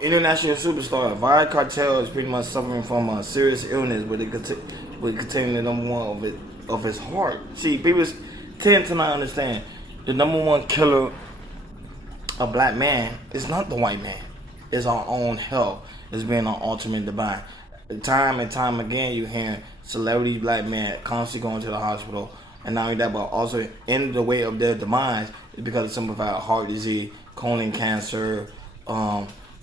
international superstar Vybz Kartel is pretty much suffering from a serious illness, but it containing the number one of his heart. See, people tend to not understand the number one killer of black man is not the white man. It's our own health. It's being our ultimate divine. Time and time again, you hear celebrity black men constantly going to the hospital, and not only that, but also in the way of their demise is because of simplified heart disease, colon cancer,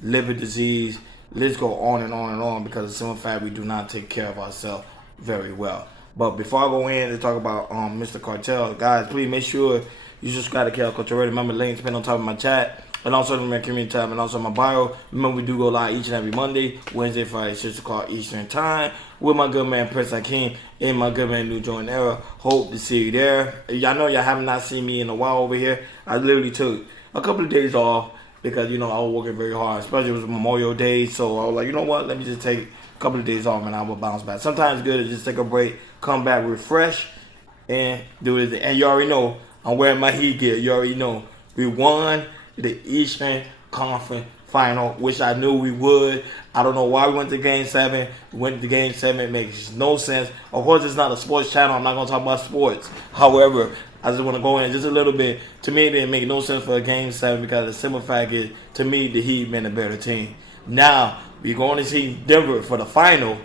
liver disease. Let's go on and on and on because of the simple fact we do not take care of ourselves very well. But before I go in to talk about Mr. Kartel, guys, please make sure you subscribe to KL Culture. Remember, links been on top of my chat, and also in my community tab, and also my bio. Remember, we do go live each and every Monday, Wednesday, Friday, 6 o'clock Eastern Time, with my good man Prince Hakeem and my good man New Jordan Era. Hope to see you there. Y'all know y'all have not seen me in a while over here. I literally took a couple of days off because, you know, I was working very hard, especially it was Memorial Day. So I was like, you know what, let me just take a couple of days off and I will bounce back. Sometimes it's good to just take a break, come back, refresh, and do it. And you already know, I'm wearing my Heat gear. You already know. We won the Eastern Conference Final, which I knew we would. I don't know why we went to Game 7. We went to Game 7. It makes no sense. Of course, it's not a sports channel. I'm not going to talk about sports. However, I just want to go in just a little bit. To me, it didn't make no sense for a Game 7 because the simple fact is, to me, the Heat been a better team. Now, we're going to see Denver for the final.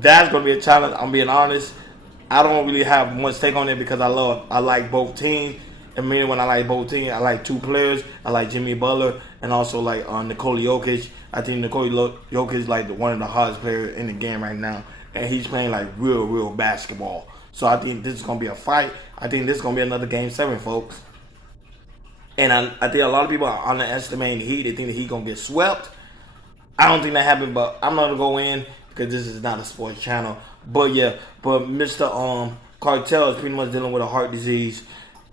That's going to be a challenge. I'm being honest. I don't really have much take on it because I like both teams. And meaning when I like both teams, I like two players. I like Jimmy Butler and also like Nikola Jokic. I think Nikola Jokic is like one of the hottest players in the game right now. And he's playing like real basketball. So I think this is going to be a fight. I think this is going to be another Game 7, folks. And I think a lot of people are underestimating the Heat. They think the Heat going to get swept. I don't think that happened, but I'm not going to go in because this is not a sports channel. But yeah, Mr. Kartel is pretty much dealing with a heart disease.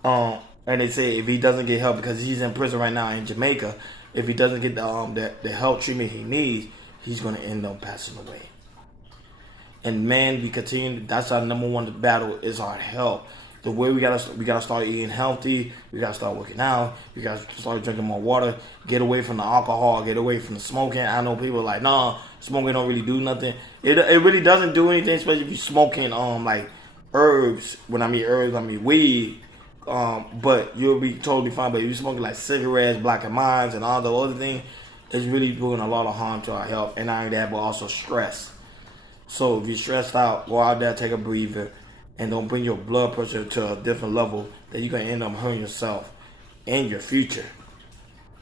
And they say if he doesn't get help, because he's in prison right now in Jamaica, if he doesn't get the help treatment he needs, he's going to end up passing away. And man, we continue. That's our number one battle is our health. The way we gotta start eating healthy. We gotta start working out. We gotta start drinking more water. Get away from the alcohol. Get away from the smoking. I know people are like, nah, smoking don't really do nothing. It really doesn't do anything, especially if you're smoking like herbs. When I mean herbs, I mean weed. But you'll be totally fine. But if you're smoking like cigarettes, black and mines, and all the other things, it's really doing a lot of harm to our health. And not only that, but also stress. So if you're stressed out, go out there, take a breather, and don't bring your blood pressure to a different level that you're going to end up hurting yourself and your future.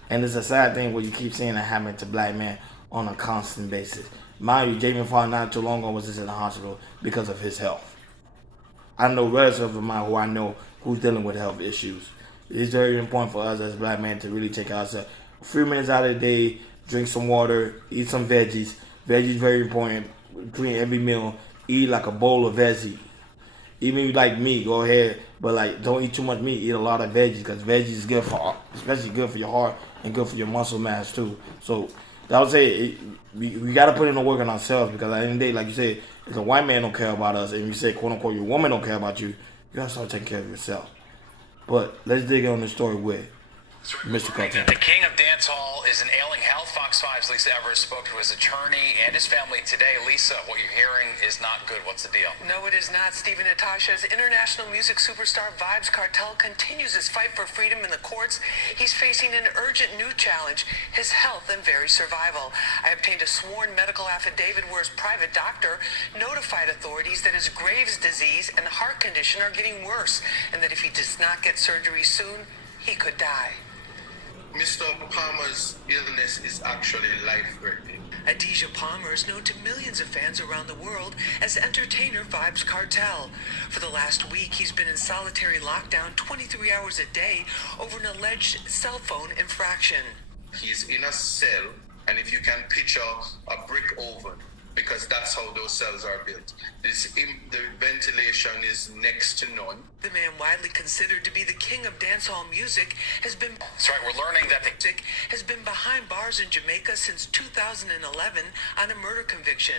And it's a sad thing where you keep seeing that happen to black men on a constant basis. Mind you, Jaden Farr not too long ago was just in the hospital because of his health. I know relatives of mine who I know who's dealing with health issues. It's very important for us as black men to really take ourselves a few minutes out of the day, drink some water, eat some veggies. Veggies very important. Clean every meal. Eat like a bowl of veggies. Even if you like meat, go ahead. But like, don't eat too much meat. Eat a lot of veggies because veggies is good for, especially good for your heart and good for your muscle mass too. So I would say we got to put in the work on ourselves because at the end of the day, like you said, if a white man don't care about us and you say quote unquote your woman don't care about you, you gotta start taking care of yourself. But let's dig on the story with Mr. Kartel. The king of dancehall is in ailing health. Fox 5's Lisa Evers spoke to his attorney and his family today. Lisa, what you're hearing is not good. What's the deal? No, it is not. Stephen Natasha's international music superstar Vybz Kartel continues his fight for freedom in the courts. He's facing an urgent new challenge, his health and very survival. I obtained a sworn medical affidavit where his private doctor notified authorities that his Graves' disease and heart condition are getting worse, and that if he does not get surgery soon, he could die. Mr. Palmer's illness is actually life-threatening. Adidja Palmer is known to millions of fans around the world as entertainer Vybz Kartel. For the last week, he's been in solitary lockdown 23 hours a day over an alleged cell phone infraction. He's in a cell, and if you can picture a brick oven, because that's how those cells are built. The ventilation is next to none. The man widely considered to be the king of dancehall music has been... That's right, we're learning that the has been behind bars in Jamaica since 2011 on a murder conviction.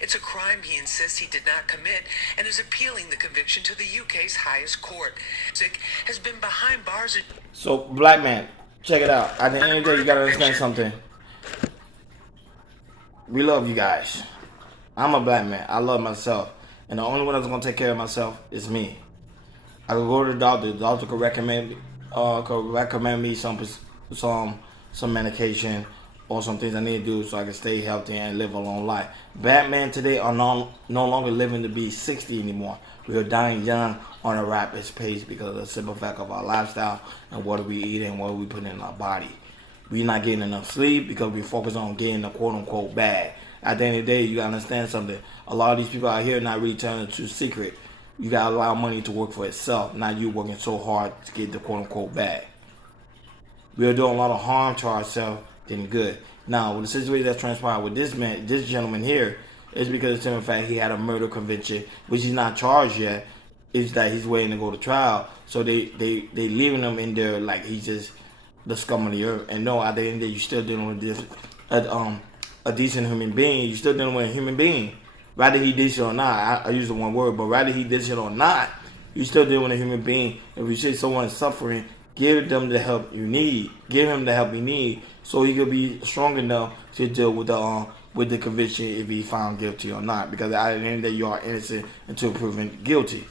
It's a crime he insists he did not commit and is appealing the conviction to the UK's highest court. Music has been behind bars in... So, black man, check it out. At the end of the day, you gotta understand something. we love you guys. I'm a black man. I love myself. And the only one that's gonna take care of myself is me. I could go to the doctor. The doctor could recommend me some medication or some things I need to do so I can stay healthy and live a long life. Batman today are no longer living to be 60 anymore. We are dying young on a rapid pace because of the simple fact of our lifestyle and what we eat and what we put in our body. We're not getting enough sleep because we focus on getting the quote-unquote bag. At the end of the day, you gotta understand something. A lot of these people out here are not really telling the true secret. You gotta allow money to work for itself, not you working so hard to get the quote-unquote bag. We are doing a lot of harm to ourselves than good. Now, with the situation that's transpired with this gentleman here, is because of the simple fact he had a murder conviction, which he's not charged yet. Is that he's waiting to go to trial, so they leaving him in there like he's just the scum of the earth. And no, at the end of the day, you're still dealing with this a decent human being. You're still dealing with a human being. Rather he decent or not, I use the one word, but rather he decent or not, you're still dealing with a human being. If you see someone suffering, give them the help you need. Give him the help he need, so he could be strong enough to deal with the conviction if he found guilty or not. Because at the end of the day, you are innocent until proven guilty.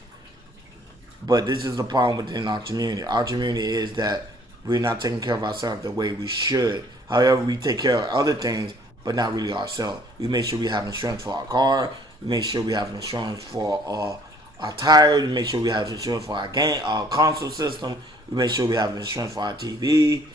But this is the problem within our community. Our community is that we're not taking care of ourselves the way we should. However, we take care of other things, but not really ourselves. We make sure we have insurance for our car. We make sure we have insurance for our tires. We make sure we have insurance for our console system. We make sure we have insurance for our TV.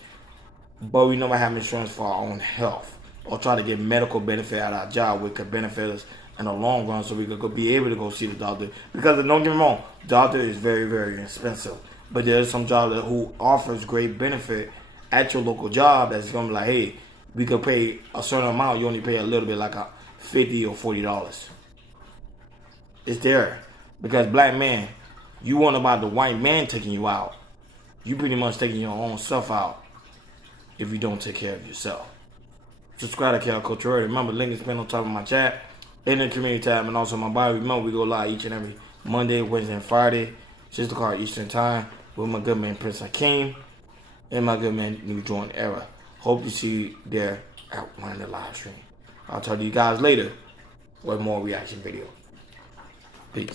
But we never have insurance for our own health, or try to get medical benefit at our job, which could benefit us in the long run, so we could be able to go see the doctor. Because don't get me wrong, doctor is very, very expensive. But there's some job who offers great benefit at your local job that's gonna be like, hey, we could pay a certain amount. You only pay a little bit, like a $50 or $40. It's there because black man, you want about the white man taking you out. You pretty much taking your own self out if you don't take care of yourself. Subscribe to Cal Culture. Remember, link is pinned on top of my chat, in the community tab, and also my bio. Remember, we go live each and every Monday, Wednesday, and Friday, 6 o'clock Eastern Time, with my good man Prince Hakeem and my good man New Jordan Era. Hope to see you there at one of the live stream. I'll talk to you guys later with more reaction video. Peace.